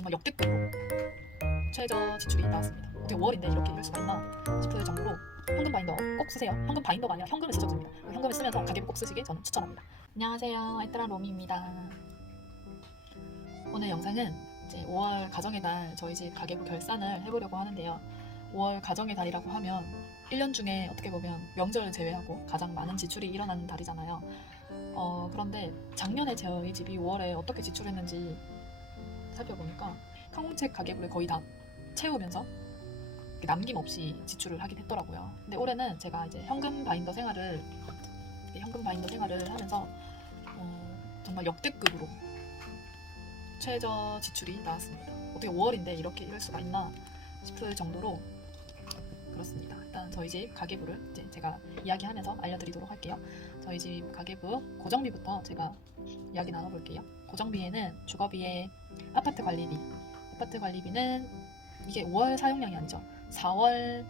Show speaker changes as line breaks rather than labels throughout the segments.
정말 역대급으로 최저 지출이 나왔습니다. 어떻게 5월인데 이렇게 이럴 수가 있나 싶을 정도로 현금 바인더 꼭 쓰세요. 현금 바인더가 아니라 현금을 쓰셔도 됩니다. 현금을 쓰면서 가계부 꼭 쓰시길 저는 추천합니다. 안녕하세요. 알뜰한 로미입니다. 오늘 영상은 이제 5월 가정의 달 저희 집 가계부 결산을 해보려고 하는데요. 5월 가정의 달이라고 하면 1년 중에 어떻게 보면 명절을 제외하고 가장 많은 지출이 일어나는 달이잖아요. 어, 그런데 작년에 저희 집이 5월에 어떻게 지출했는지 살펴보니까 항공책 가계부를 거의 다 채우면서 남김없이 지출을 하긴 했더라고요. 근데 올해는 제가 이제 현금 바인더 생활을 현금 바인더 생활을 하면서 어, 정말 역대급으로 최저 지출이 나왔습니다. 어떻게 5월인데 이렇게 이럴 수가 있나 싶을 정도로 그렇습니다. 일단 저희 집 가계부를 이제 제가 이야기하면서 알려드리도록 할게요. 저희 집 가계부 고정비부터 제가 이야기 나눠볼게요. 고정비에는 주거비에 아파트 관리비, 아파트 관리비는 이게 5월 사용량이 아니죠. 4월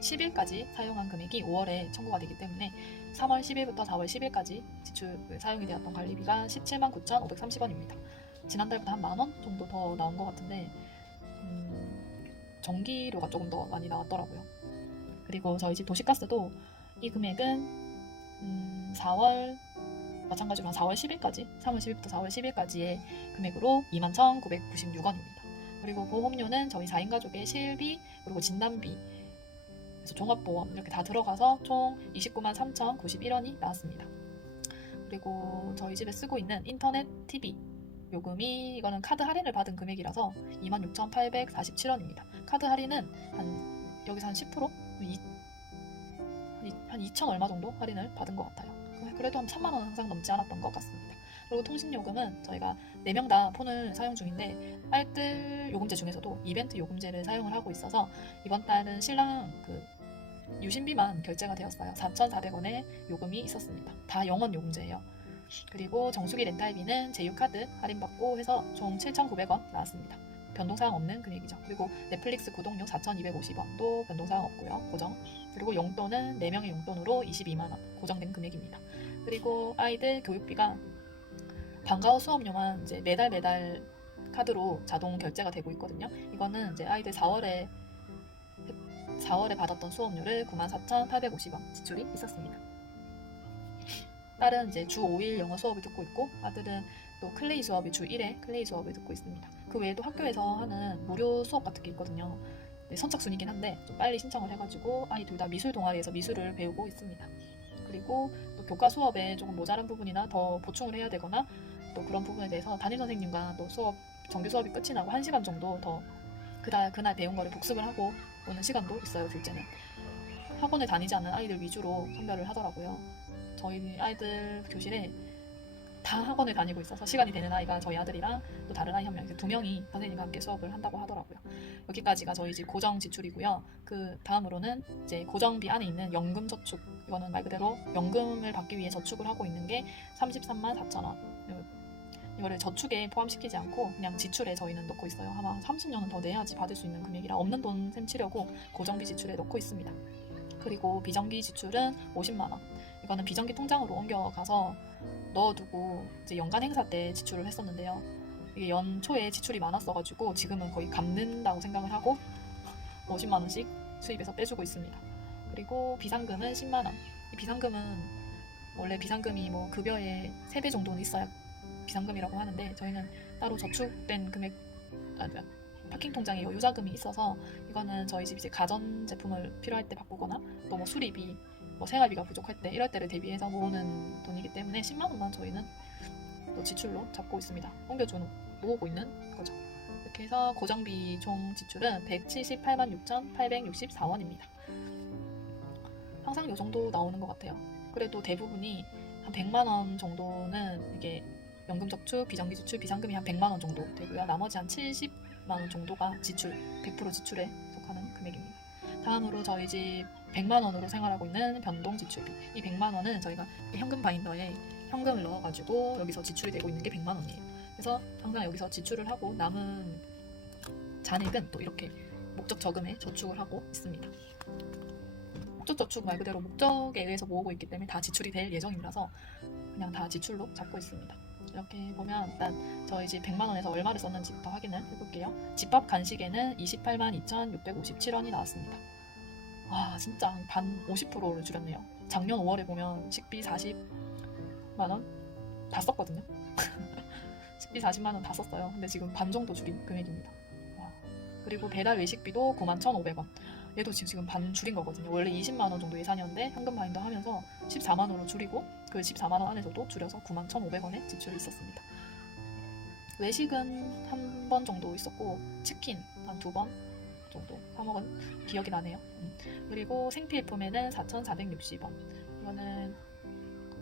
10일까지 사용한 금액이 5월에 청구가 되기 때문에 3월 10일부터 4월 10일까지 지출 그 사용이 되었던 관리비가 17만 9,530원입니다. 지난달보다 한 만 원 정도 더 나온 것 같은데 음, 전기료가 조금 더 많이 나왔더라고요. 그리고 저희 집 도시가스도 이 금액은 음, 4월 마찬가지로 한 4월 10일까지 3월 10일부터 4월 10일까지의 금액으로 21,996원입니다. 그리고 보험료는 저희 4인 가족의 실비 그리고 진단비 그래서 종합보험 이렇게 다 들어가서 총 29만 3,091원이 나왔습니다. 그리고 저희 집에 쓰고 있는 인터넷 TV 요금이 이거는 카드 할인을 받은 금액이라서 26,847원입니다. 카드 할인은 한 여기서 한 10%? 이- 한 이- 한 2천 얼마 정도 할인을 받은 것 같아요. 그래도 한 3만 원 항상 넘지 않았던 것 같습니다. 그리고 통신 요금은 저희가 4명 다 폰을 사용 중인데 알뜰 요금제 중에서도 이벤트 요금제를 사용을 하고 있어서 이번 달은 신랑 그 유심비만 결제가 되었어요. 4,400원의 요금이 있었습니다. 다 영원 요금제예요. 그리고 정수기 렌탈비는 제휴카드 할인받고 해서 총 7,900원 나왔습니다. 변동사항 없는 금액이죠. 그리고 넷플릭스 구독료 4,250원도 변동사항 없고요. 고정. 그리고 용돈은 4명의 용돈으로 22만원 고정된 금액입니다. 그리고 아이들 교육비가 방과후 수업료만 이제 매달 매달 카드로 자동 결제가 되고 있거든요. 이거는 이제 아이들 4월에 4월에 받았던 수업료를 94,850원 지출이 있었습니다. 딸은 이제 주 5일 영어 수업을 듣고 있고 아들은 또 클레이 수업이 주 1회 클레이 수업을 듣고 있습니다. 그 외에도 학교에서 하는 무료 수업 같은 게 있거든요. 네, 선착순이긴 한데 좀 빨리 신청을 해가지고 아이 둘 다 미술 동아리에서 미술을 배우고 있습니다. 그리고 또 교과 수업에 조금 모자란 부분이나 더 보충을 해야 되거나 또 그런 부분에 대해서 담임 선생님과 또 수업 정규 수업이 끝이 나고 1시간 정도 더 그날 그날 배운 거를 복습을 하고 오는 시간도 있어요 둘째는 학원에 다니지 않는 아이들 위주로 선별을 하더라고요 저희 아이들 교실에 다 학원에 다니고 있어서 시간이 되는 아이가 저희 아들이랑 또 다른 아이 한 명, 두 명이 선생님과 함께 수업을 한다고 하더라고요. 여기까지가 저희 집 고정 지출이고요. 그 다음으로는 이제 고정비 안에 있는 연금 저축. 이거는 말 그대로 연금을 받기 위해 저축을 하고 있는 게 33만 4천 원. 이거를 저축에 포함시키지 않고 그냥 지출에 저희는 넣고 있어요. 아마 30년은 더 내야지 받을 수 있는 금액이라 없는 돈 셈치려고 고정비 지출에 넣고 있습니다. 그리고 비정기 지출은 50만 원. 이거는 비정기 통장으로 옮겨가서 넣어두고 이제 연간 행사 때 지출을 했었는데요. 이게 연초에 지출이 많았어가지고 지금은 거의 갚는다고 생각을 하고 50만 원씩 수입해서 빼주고 있습니다. 그리고 비상금은 10만 원. 이 비상금은 원래 비상금이 뭐 급여의 3배 정도는 있어야 비상금이라고 하는데 저희는 따로 저축된 금액 아, 아, 파킹 통장에 요자금이 있어서 이거는 저희 집 이제 가전 제품을 필요할 때 바꾸거나 또 뭐 수리비 뭐 생활비가 부족할 때 이럴 때를 대비해서 모으는 돈이기 때문에 10만 원만 저희는 또 지출로 잡고 있습니다. 옮겨주는 모으고 있는 거죠. 이렇게 해서 고정비 총 지출은 178만 6,864원입니다. 항상 이 정도 나오는 것 같아요. 그래도 대부분이 한 100만 원 정도는 이게 연금 저축, 비정기 지출, 비상금이 한 100만 원 정도 되고요. 나머지 한 70만 원 정도가 지출, 100% 지출에 속하는 금액입니다. 다음으로 저희 집 100만 원으로 생활하고 있는 변동 지출비. 이 100만 원은 저희가 현금 바인더에 현금을 넣어가지고 여기서 지출이 되고 있는 게 100만 원이에요. 그래서 항상 여기서 지출을 하고 남은 잔액은 또 이렇게 목적 저금에 저축을 하고 있습니다. 목적 저축 말 그대로 목적에 의해서 모으고 있기 때문에 다 지출이 될 예정이라서 그냥 다 지출로 잡고 있습니다. 이렇게 보면 일단 저희 집 100만 원에서 얼마를 썼는지부터 확인을 해볼게요. 집밥 간식에는 28만 2,657원이 나왔습니다. 와 진짜 한반 50%를 줄였네요. 작년 5월에 보면 식비 40만 원 다 썼거든요. 식비 40만 원 다 썼어요. 근데 지금 반 정도 줄인 금액입니다. 와. 그리고 배달 외식비도 9만 1,500원. 얘도 지금 반 줄인 거거든요. 원래 20만 원 정도 예산이었는데 현금 바인더 하면서 14만 원으로 줄이고 그 14만 원 안에서도 줄여서 9만 1,500원의 지출이 있었습니다. 외식은 한 번 정도 있었고 치킨 한 두 번 정도 사 먹은 기억이 나네요. 음. 그리고 생필품에는 4,460원. 이거는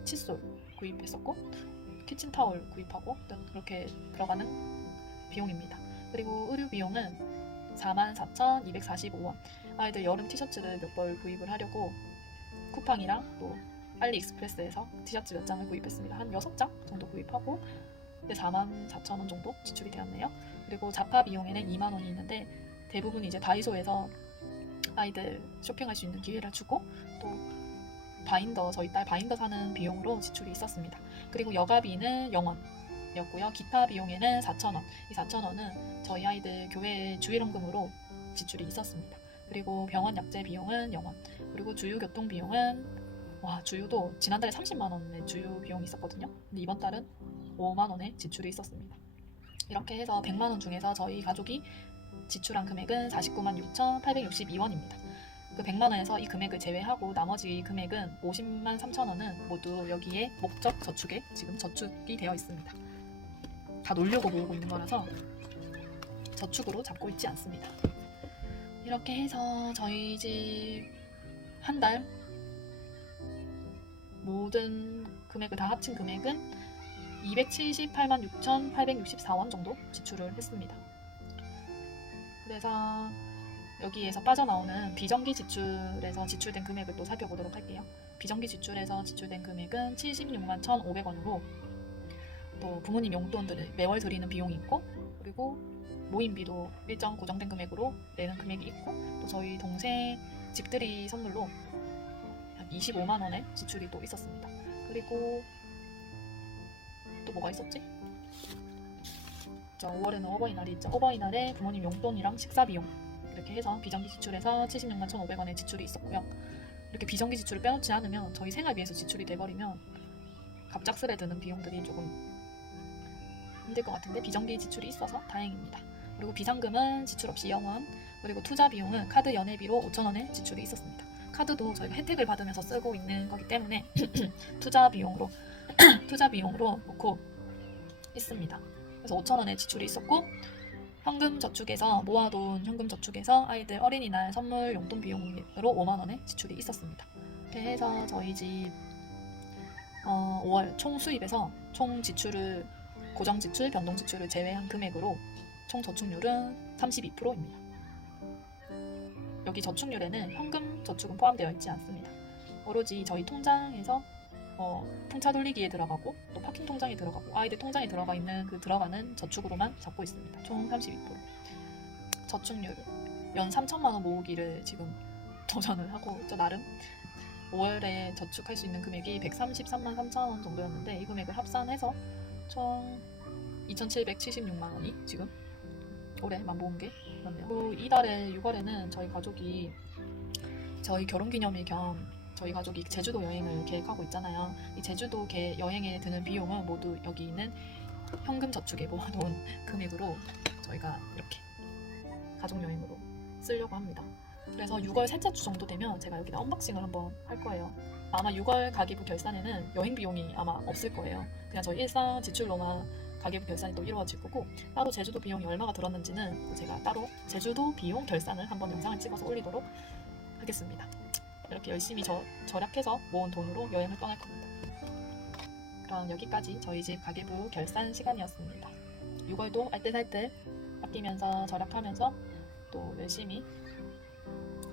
칫솔 구입했었고 키친타월 구입하고 그렇게 들어가는 비용입니다. 그리고 의류 비용은 44,245원. 아이들 여름 티셔츠를 몇 벌 구입을 하려고 쿠팡이랑 또 알리익스프레스에서 티셔츠 몇 장을 구입했습니다. 한 6장 정도 구입하고 4만 4천 원 정도 지출이 되었네요. 그리고 자파 비용에는 2만 원이 있는데 대부분 이제 다이소에서 아이들 쇼핑할 수 있는 기회를 주고 또 바인더 저희 딸 바인더 사는 비용으로 지출이 있었습니다. 그리고 여가비는 0원 이었고요. 기타 비용에는 4천 원. 이 4천 원은 저희 아이들 교회 주일원금으로 지출이 있었습니다. 그리고 병원 약재 비용은 0원. 그리고 주유 교통 비용은 와 주유도 지난달에 30만 원의 주유 비용이 있었거든요. 근데 이번 달은 5만 원의 지출이 있었습니다. 이렇게 해서 100만 원 중에서 저희 가족이 지출한 금액은 49만 6,862원입니다. 그 100만 원에서 이 금액을 제외하고 나머지 금액은 50만 3천 원은 모두 여기에 목적 저축에 지금 저축이 되어 있습니다. 다 놀려고 모으고 있는 거라서 저축으로 잡고 있지 않습니다. 이렇게 해서 저희 집 한 달 모든 금액을 다 합친 금액은 278만 6,864원 정도 지출을 했습니다. 그래서 여기에서 빠져나오는 비정기 지출에서 지출된 금액을 또 살펴보도록 할게요. 비정기 지출에서 지출된 금액은 76만 1,500원으로 또 부모님 용돈들을 매월 드리는 비용이 있고 그리고 모임비도 일정 고정된 금액으로 내는 금액이 있고 또 저희 동생 집들이 선물로 한 25만 원의 지출이 또 있었습니다. 그리고 또 뭐가 있었지? 자, 5월에는 어버이날이 있죠. 어버이날에 부모님 용돈이랑 식사 비용 이렇게 해서 비정기 지출에서 76만 1,500원의 지출이 있었고요. 이렇게 비정기 지출을 빼놓지 않으면 저희 생활비에서 지출이 돼버리면 갑작스레 드는 비용들이 조금 힘들 것 같은데 비정기 지출이 있어서 다행입니다. 그리고 비상금은 지출 없이 0원 그리고 투자 비용은 카드 연회비로 5,000원의 지출이 있었습니다. 카드도 저희가 혜택을 받으면서 쓰고 있는 거기 때문에 투자 비용으로 투자 비용으로 놓고 있습니다. 그래서 5,000원의 지출이 있었고 현금 저축에서 모아둔 현금 저축에서 아이들 어린이날 선물 용돈 비용으로 5만 원의 지출이 있었습니다. 이렇게 해서 저희 집 어, 5월 총 수입에서 총 지출을 고정 지출, 변동 지출을 제외한 금액으로 총 저축률은 32%입니다. 여기 저축률에는 현금 저축은 포함되어 있지 않습니다. 오로지 저희 통장에서 어, 풍차 돌리기에 들어가고 또 파킹 통장에 들어가고 아이들 통장에 들어가 있는 그 들어가는 저축으로만 잡고 있습니다. 총 32%. 저축률 연 3천만 원 모으기를 지금 도전을 하고 있죠 나름. 5월에 저축할 수 있는 금액이 133만 3천 원 정도였는데 이 금액을 합산해서 총 2,776만 원이 지금 올해 만 모은 게 그렇네요. 그리고 이달에 6월에는 저희 가족이 저희 결혼 기념일 겸 저희 가족이 제주도 여행을 계획하고 있잖아요. 이 제주도 계 여행에 드는 비용은 모두 여기 있는 현금 저축에 모아놓은 금액으로 저희가 이렇게 가족 여행으로 쓰려고 합니다. 그래서 6월 셋째 주 정도 되면 제가 여기다 언박싱을 한번 할 거예요. 아마 6월 가계부 결산에는 여행 비용이 아마 없을 거예요. 그냥 저희 일상 지출로만 가계부 결산이 또 이루어질 거고 따로 제주도 비용이 얼마가 들었는지는 또 제가 따로 제주도 비용 결산을 한번 영상을 찍어서 올리도록 하겠습니다. 이렇게 열심히 저, 절약해서 모은 돈으로 여행을 떠날 겁니다. 그럼 여기까지 저희 집 가계부 결산 시간이었습니다. 6월도 알뜰살뜰 아끼면서 절약하면서 또 열심히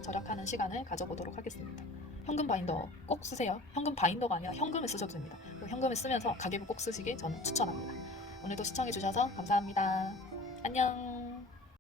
절약하는 시간을 가져보도록 하겠습니다. 현금 바인더 꼭 쓰세요. 현금 바인더가 아니라 현금을 쓰셔도 됩니다. 그 현금을 쓰면서 가계부 꼭 쓰시길 저는 추천합니다. 오늘도 시청해주셔서 감사합니다. 안녕!